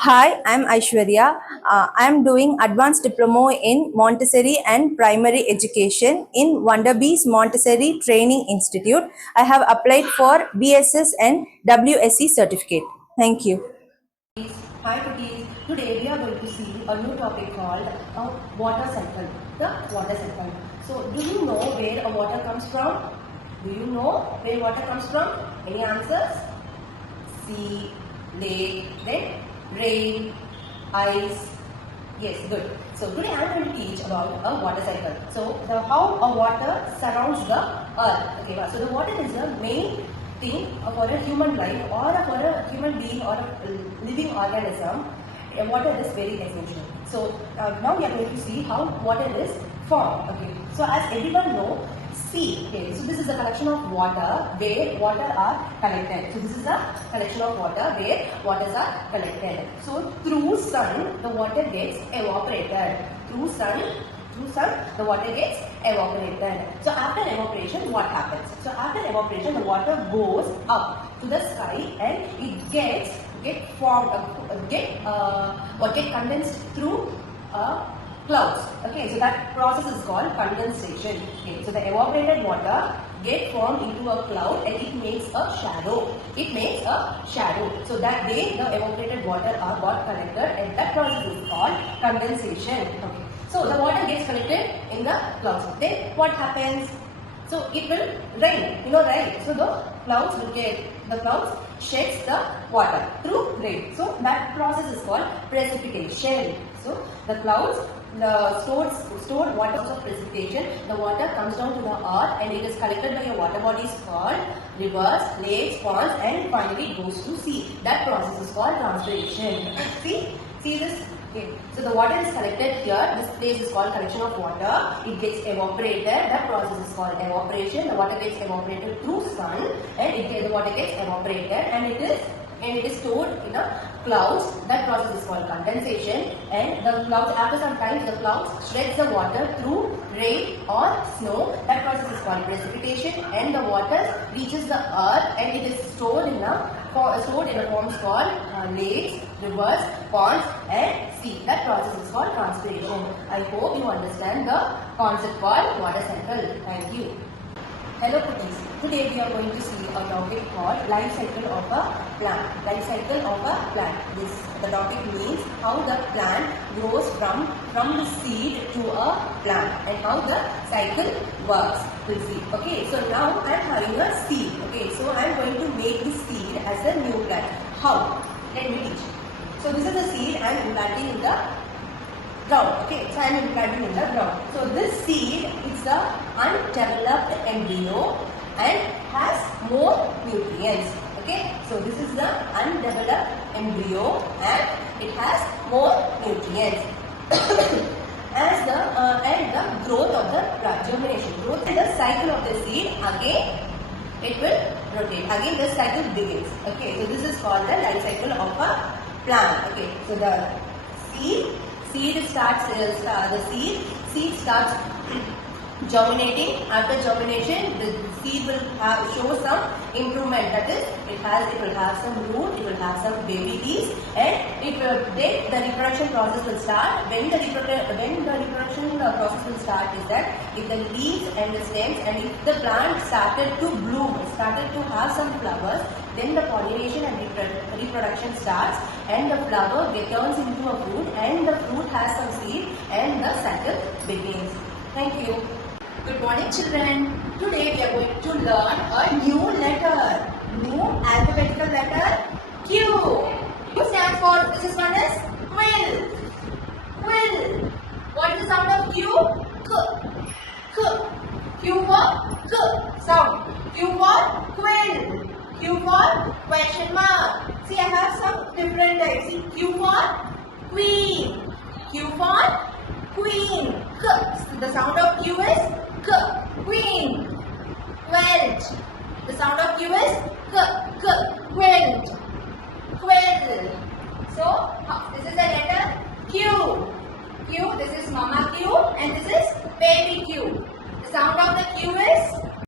Hi, I'm Aishwarya. I'm doing Advanced Diploma in Montessori and Primary Education in Wonderbees Montessori Training Institute. I have applied for BSS and WSC certificate. Thank you. Hi Cookies, today we are going to see a new topic called a water cycle, the water cycle. So do you know where a water comes from? Do you know where water comes from? Any answers? Sea, lake, then rain, ice. Yes, good. So today I am going to teach about a water cycle. So how a water surrounds the earth. Okay, so the water is the main thing for a human life or for a human being or a living organism. Water is very essential. So now we are going to see how water is formed. Okay, so as everyone know, sea. Okay, so this is a collection of water where water are collected. So this is a collection of water where waters are collected. So through sun, the water gets evaporated. Through sun, the water gets evaporated. So after evaporation, what happens? So after evaporation, the water goes up to the sky and it get condensed through clouds. Okay, so that process is called condensation. Okay, so the evaporated water get formed into a cloud and it makes a shadow. It makes a shadow. So that way the evaporated water are got collected and that process is called condensation. Okay. So the water gets collected in the clouds. Then what happens? So it will rain. You know, right? So the clouds sheds the water through rain. So that process is called precipitation. So the clouds, the stored water of precipitation, the water comes down to the earth and it is collected by a water bodies called rivers, lakes, ponds, and finally goes to sea. That process is called transpiration. See this? Okay. So the water is collected here. This place is called collection of water. It gets evaporated. That process is called evaporation. The water gets evaporated through sun, and the water gets evaporated, and it is stored in a clouds. That process is called condensation. And the clouds, after some time, the clouds shreds the water through rain or snow. That process is called precipitation, and the water reaches the earth, and it is stored in a forms called lakes, rivers, ponds, and sea. That process is called transpiration. I hope you understand the concept called water cycle. Thank you. Hello Cookies. Today we are going to see a topic called life cycle of a plant. Life cycle of a plant. The topic means how the plant grows from the seed to a plant and how the cycle works. We'll see. Okay, so now I am having a seed. Okay, so I am going to make this seed as a new plant. How? Let me teach. So this is the seed I am implanting in the ground. Okay, so I am implanting in the ground. So this seed is the undeveloped embryo and has more nutrients. Okay, so this is the undeveloped embryo and it has more nutrients. And the growth of the germination. Growth is the cycle of the seed. Again, it will rotate. Again, the cycle begins. Okay, so this is called the life cycle of a plant. Okay, so the seed starts germinating. After germination, the seed will show some improvement. That is, it will have some root, it will have some baby leaves, and then the reproduction process will start. When the reproduction process will start is that if the leaves and the stems and if the plant started to bloom, started to have some flowers, then the pollination and reproduction starts, and the flower turns into a fruit, and the fruit has some seed, and the cycle begins. Thank you. Good morning, children. Today we are going to learn a new letter, new alphabetical letter, Q. Q stands for, this is one is quill. Quill. What is the sound of Q? K. K. Q for K sound. Q for quill. Q for question mark. See, I have some different types. See, Q for queen. Q for queen. K. The sound of Q is K. Queen. Quilt. The sound of Q is K.